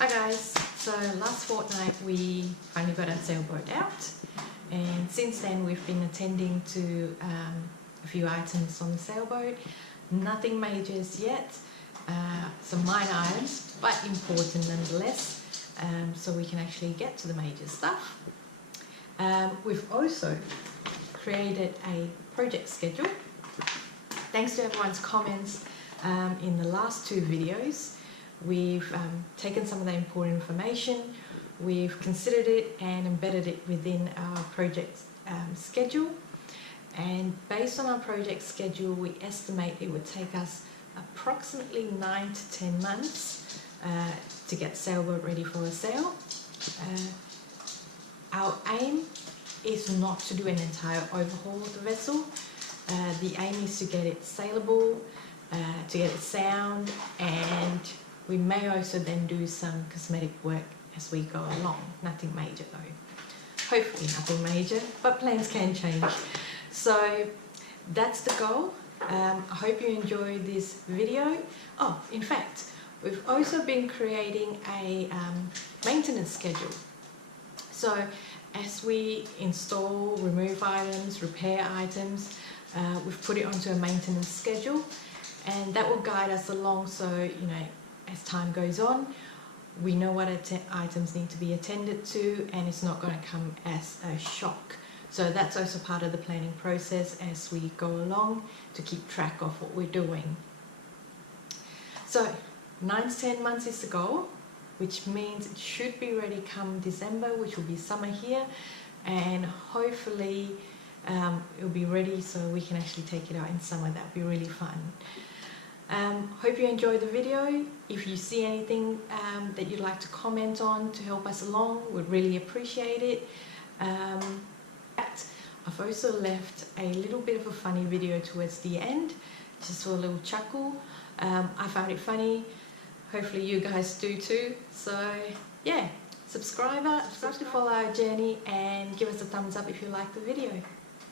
Hi guys, so last fortnight we finally got our sailboat out, and since then we've been attending to a few items on the sailboat. Nothing major as yet, some minor items but important nonetheless, so we can actually get to the major stuff. We've also created a project schedule. Thanks to everyone's comments in the last two videos. We've taken some of the important information, we've considered it and embedded it within our project schedule. And based on our project schedule, we estimate it would take us approximately 9 to 10 months to get Sailboat ready for a sail. Our aim is not to do an entire overhaul of the vessel. The aim is to get it sailable, to get it sound, and we may also then do some cosmetic work as we go along. Nothing major though. Hopefully nothing major, but plans can change. So that's the goal. I hope you enjoyed this video. Oh, in fact, we've also been creating a maintenance schedule. So as we install, remove items, repair items, we've put it onto a maintenance schedule, and that will guide us along, so as time goes on, we know what items need to be attended to, and it's not going to come as a shock. So that's also part of the planning process as we go along, to keep track of what we're doing. So 9 to 10 months is the goal, which means it should be ready come December, which will be summer here, and hopefully it'll be ready so we can actually take it out in summer. That'd be really fun. Hope you enjoyed the video. If you see anything that you'd like to comment on to help us along, we'd really appreciate it. I've also left a little bit of a funny video towards the end, just for a little chuckle. I found it funny. Hopefully you guys do too. So yeah, subscribe to follow our journey, and give us a thumbs up if you like the video.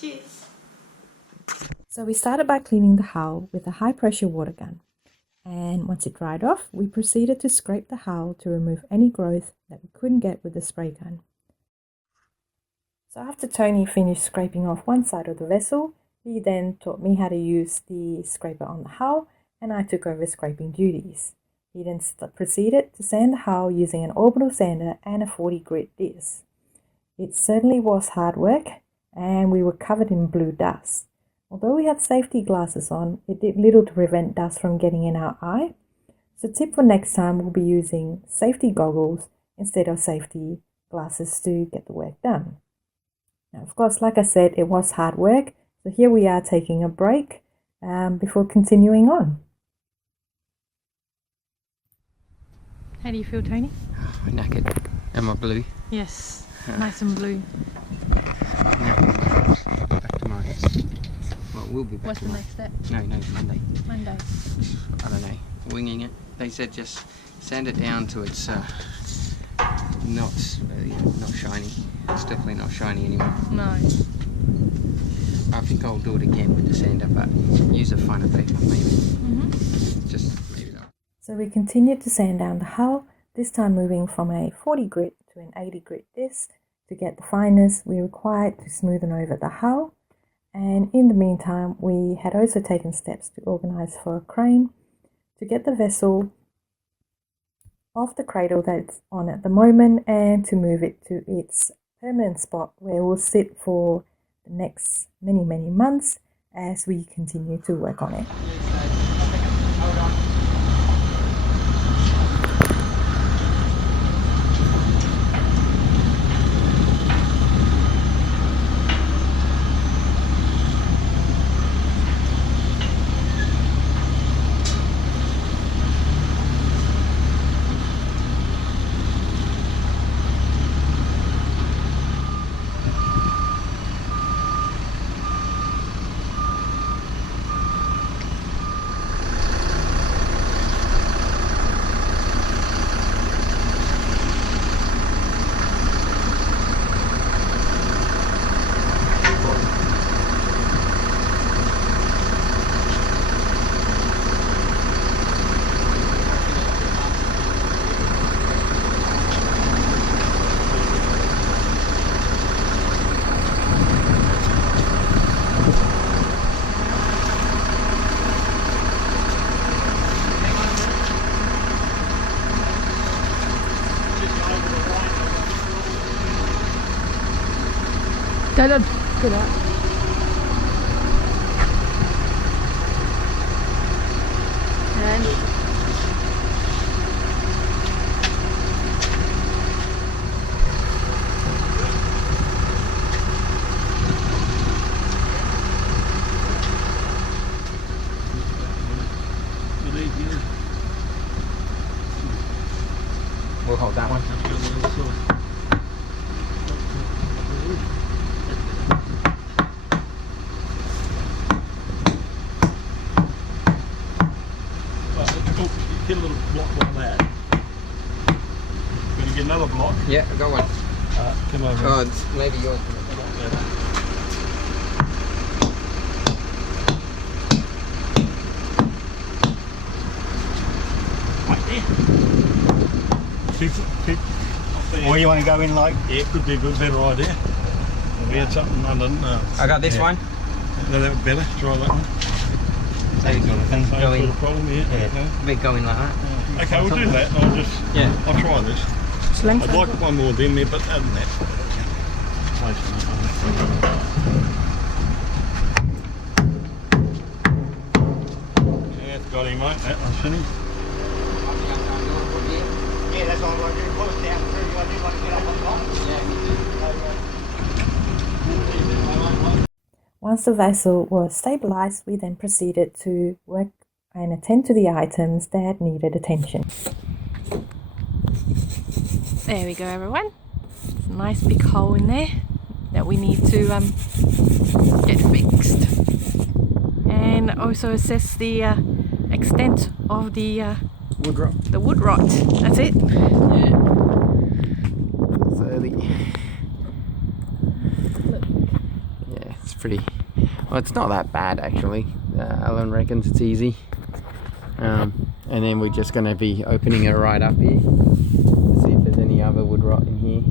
Cheers! So we started by cleaning the hull with a high pressure water gun, and once it dried off, we proceeded to scrape the hull to remove any growth that we couldn't get with the spray gun. So after Tony finished scraping off one side of the vessel, he then taught me how to use the scraper on the hull, and I took over scraping duties. He then proceeded to sand the hull using an orbital sander and a 40 grit disc. It certainly was hard work, and we were covered in blue dust. Although we had safety glasses on, it did little to prevent dust from getting in our eye. So tip for next time, we'll be using safety goggles instead of safety glasses to get the work done. Now, of course, like I said, it was hard work. So here we are taking a break before continuing on. How do you feel, Tony? I'm knackered. Am I blue? Yes, nice and blue. Back tomorrow. Well, we'll be back What's tomorrow. the next step? No, Monday. Monday. I don't know. Winging it. They said just sand it down to its not shiny. It's definitely not shiny anymore. No. I think I'll do it again with the sander, but use a finer paper maybe. Just maybe that. So we continued to sand down the hull, this time moving from a 40 grit to an 80 grit disc to get the fineness we required to smoothen over the hull. And in the meantime, we had also taken steps to organise for a crane to get the vessel off the cradle that it's on at the moment, and to move it to its permanent spot where it will sit for the next many months as we continue to work on it. Good luck. And We'll hold that one. Get a little block like that. Can you get another block? Yeah, I got one. Come over. Oh, it's maybe yours. Right there. Or you want to go in like? Yeah, it could be a bit better idea. We had something under. I got this one. No, that was better. Try that one. Same sort of thing. Same Go sort in. of problem, yeah. Bit going like that. Okay, we'll do that. I'll try this. I'd like one more in there, but other than that. Yeah, got him, mate. That one's finished. Yeah, that's all I want to do. Pull it down through. I do want to get up on top. Once the vessel was stabilized, we then proceeded to work and attend to the items that needed attention. There we go, everyone. There's a nice big hole in there that we need to get fixed, and also assess the extent of the Wood rot. wood rot. That's it. It's early. Yeah, it's pretty. Well, it's not that bad actually. Alan reckons it's easy. And then we're just going to be opening it right up here. See if there's any other wood rot in here.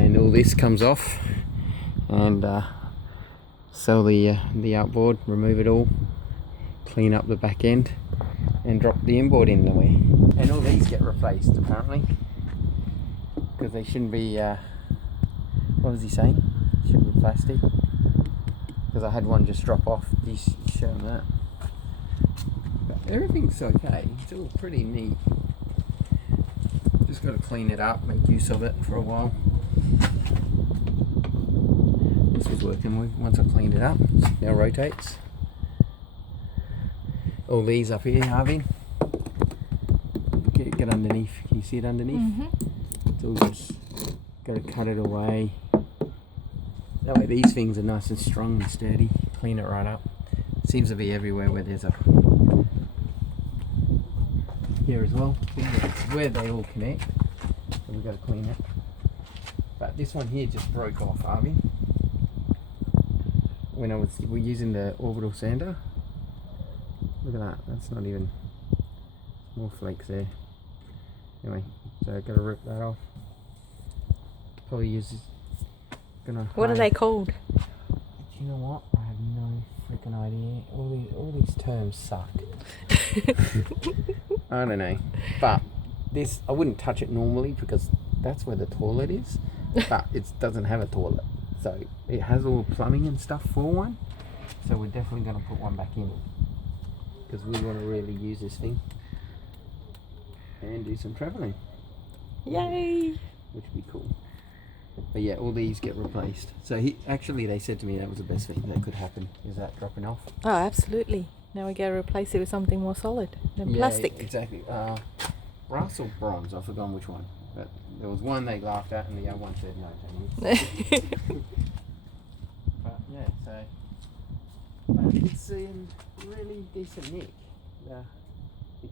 And all this comes off. And sell the outboard, remove it all, clean up the back end, and drop the inboard in the way. And all these get replaced apparently. Because they shouldn't be, what was he saying? Shouldn't be plastic. Because I had one just drop off. You show them that. But everything's okay. It's all pretty neat. Just got to clean it up, make use of it for a while. This was working once I cleaned it up. It now rotates. All these up here, Arvin. Get underneath. Can you see it underneath? Mm-hmm. It's all just got to cut it away. That way these things are nice and strong and sturdy. Clean it right up. Seems to be everywhere where there's a... Here as well. Where they all connect. So we've got to clean it. But this one here just broke off, Arvin. When we're using the orbital sander. Look at that. That's not even... More flakes there. Anyway, so I've got to rip that off. Probably use... What are they called? Do you know what? I have no freaking idea. All these terms suck. I don't know. But this, I wouldn't touch it normally because that's where the toilet is. But it doesn't have a toilet. So it has all the plumbing and stuff for one. So we're definitely going to put one back in. Because we want to really use this thing. And do some travelling. Yay! Which would be cool. But yeah, all these get replaced. So they said to me that was the best thing that could happen, is that dropping off. Oh, absolutely. Now we got to replace it with something more solid than plastic. Yeah, exactly. Brass or bronze, I've forgotten which one. But there was one they laughed at and the other one said no to me. But yeah, so it's in really decent nick. The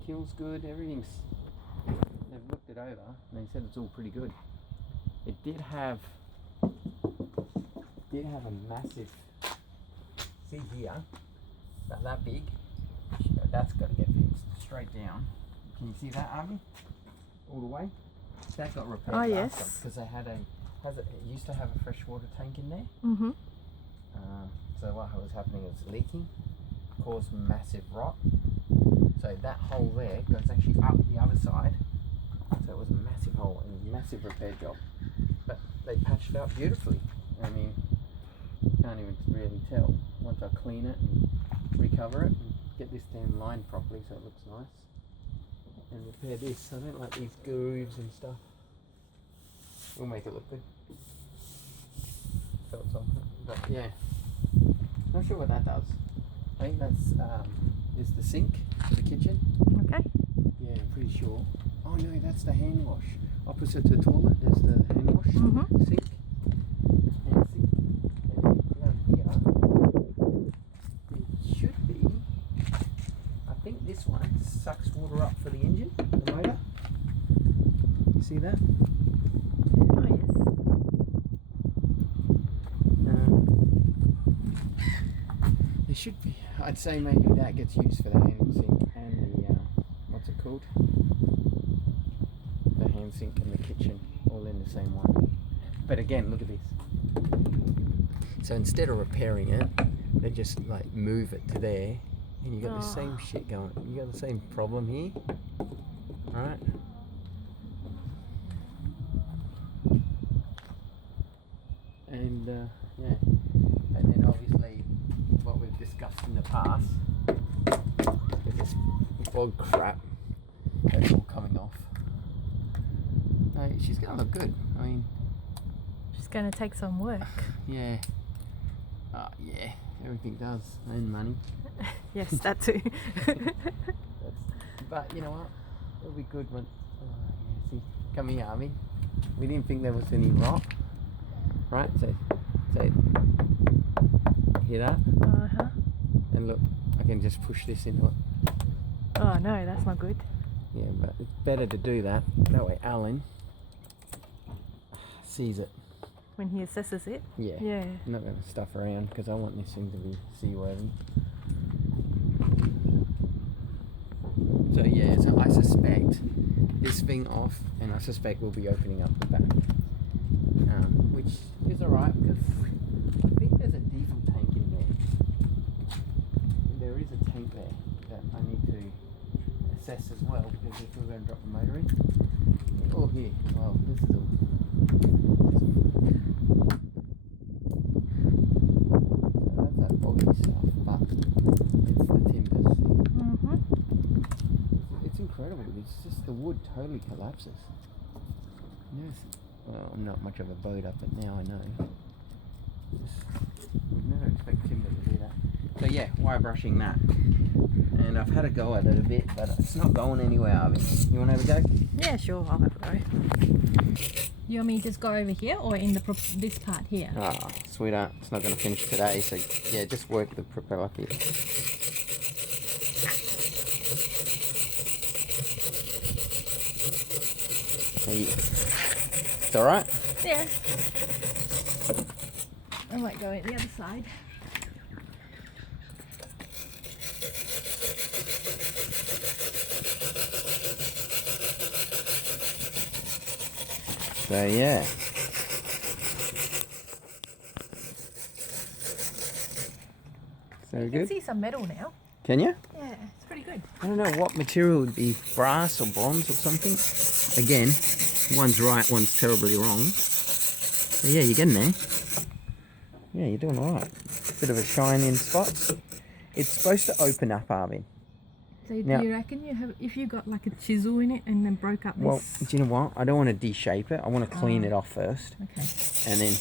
keel's good, everything's... They've looked it over and they said it's all pretty good. It did have a massive, see here, about that big, that's got to get fixed straight down. Can you see that, Arvin? All the way? That got repaired. Oh, yes. Because they it used to have a freshwater tank in there. Mm-hmm. So what was happening was leaking, caused massive rot. So that hole there goes actually up the other side. So it was a massive hole and a massive repair job. But they patched it up beautifully. I mean, can't even really tell once I clean it and recover it and get this damn line properly so it looks nice. And repair this. I don't like these grooves and stuff. We'll make it look good. Felt's on it. But yeah. Not sure what that does. I think that's is the sink for the kitchen. Okay. Yeah, I'm pretty sure. Oh no, that's the hand wash. Opposite the toilet, there's the hand wash sink. Hand sink. And then down here, it should be. I think this one sucks water up for the engine, the motor. You see that? Oh yes. There should be. I'd say maybe that gets used for the hand sink and the what's it called? The hand sink and the kitchen, all in the same one. But again, look at this. So instead of repairing it, they just like move it to there, and you got the same shit going. You got the same problem here. All right. And yeah, and then obviously what we've discussed in the past is this bog crap that's all coming off. She's gonna look good. I mean, She's going to take some work. yeah. Yeah, everything does, and money. Yes, that too. But you know what? It'll be good when. Oh, yeah, see, come here, Arvin. We didn't think there was any rot, right? So hear that? Uh-huh. And look, I can just push this into it. Oh no, that's not good. Yeah, but it's better to do that. That way Alan sees it. When he assesses it. Yeah. Yeah. I'm not going to stuff around because I want this thing to be seaworthy. So yeah, so I suspect this thing off, and I suspect we'll be opening up the back. Which is alright because I think there's a diesel tank in there. There is a tank there that I need to assess as well because if we're going to drop the motor in. Oh, here. Well, this is all. So that's that boggy stuff, but it's the timbers. It's incredible. It's just the wood totally collapses. Yes. Well, I'm not much of a boat up, but now I know. Would never expect timber to do that. So yeah, wire brushing that. And I've had a go at it a bit, but it's not going anywhere, Arvin. You want to have a go? Yeah, sure, I'll have a go. You want me to just go over here or in the this part here? Ah, sweetheart, it's not going to finish today, so yeah, just work the propeller bit. It's alright? Yeah. I might go at the other side. So yeah. So You good. can see some metal now. Can you? Yeah, it's pretty good. I don't know what material would be, brass or bronze or something. Again, one's right, one's terribly wrong. So yeah, you're getting there. Yeah, you're doing alright. Bit of a shine in spots. It's supposed to open up, Arvin. So Now- do you reckon you have, if you got like a chisel in it and then broke up this? Well, do you know what? I don't want to de-shape it. I want to clean it off first. Okay. And then,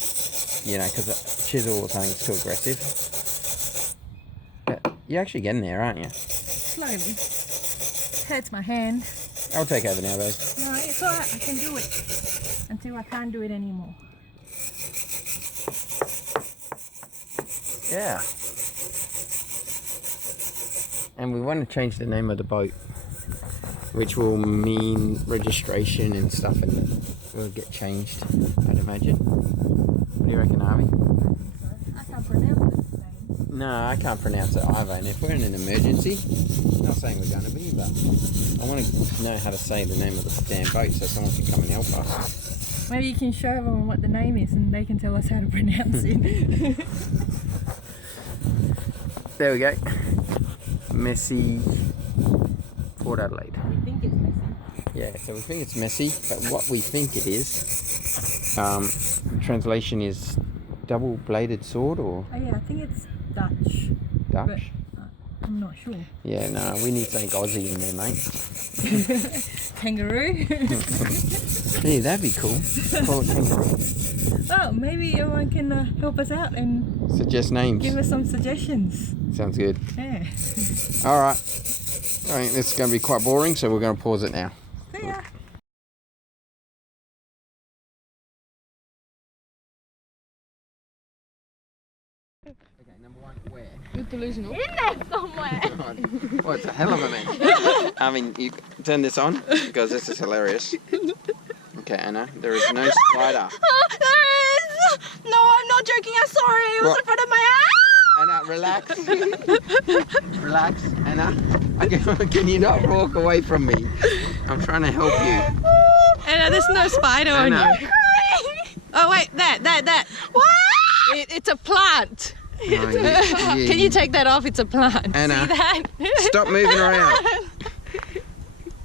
you know, because a chisel or something's too aggressive. But you're actually getting there, aren't you? Slowly. Hurts my hand. I'll take over now, though. No, it's alright, I can do it. Until I can't do it anymore. Yeah. And we want to change the name of the boat, which will mean registration and stuff, and will get changed, I'd imagine. What do you reckon, Arvin? I can't pronounce it the same. No, I can't pronounce it either, and if we're in an emergency, I'm not saying we're going to be, but I want to know how to say the name of the damn boat so someone can come and help us. Maybe you can show them what the name is and they can tell us how to pronounce it. There we go. Messy Port Adelaide. We think it's messy. Yeah, so we think it's messy, but what we think it is, translation is double-bladed sword or Oh yeah, I think it's Dutch. Dutch? I'm not sure. Yeah, no, we need something Aussie in there, mate. Kangaroo? Yeah, that'd be cool. Call it kangaroo. Oh, maybe everyone can help us out and Suggest names. give us some suggestions. Sounds good. Yeah. All right. I think this is going to be quite boring, so we're going to pause it now. See ya. Okay, number one, where? You're delusional. In there somewhere. Well, it's a hell of a mess. I mean, you turn this on because this is hilarious. Okay, Anna, there is no spider. There is. No, I'm not joking. I'm sorry. It was What? in front of my eye. Anna, relax. Relax, Anna. Can you not walk away from me? I'm trying to help you. Anna, there's no spider on Anna. you. Oh wait, that. What? It's a plant. Oh, you- Can you take that off? It's a plant. Anna, See that? stop moving around.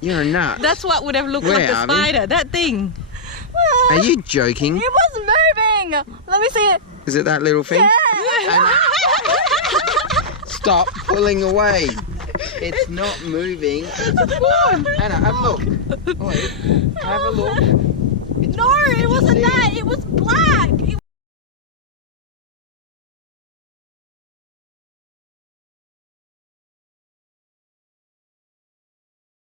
You're a nut. That's what would have looked Where, like a Arvin? spider. That thing. Are you joking? It was moving. Let me see it. Is it that little thing? Anna, stop pulling away. It's not moving. Anna, have a look. Wait, have a look. No, it wasn't that. It was black.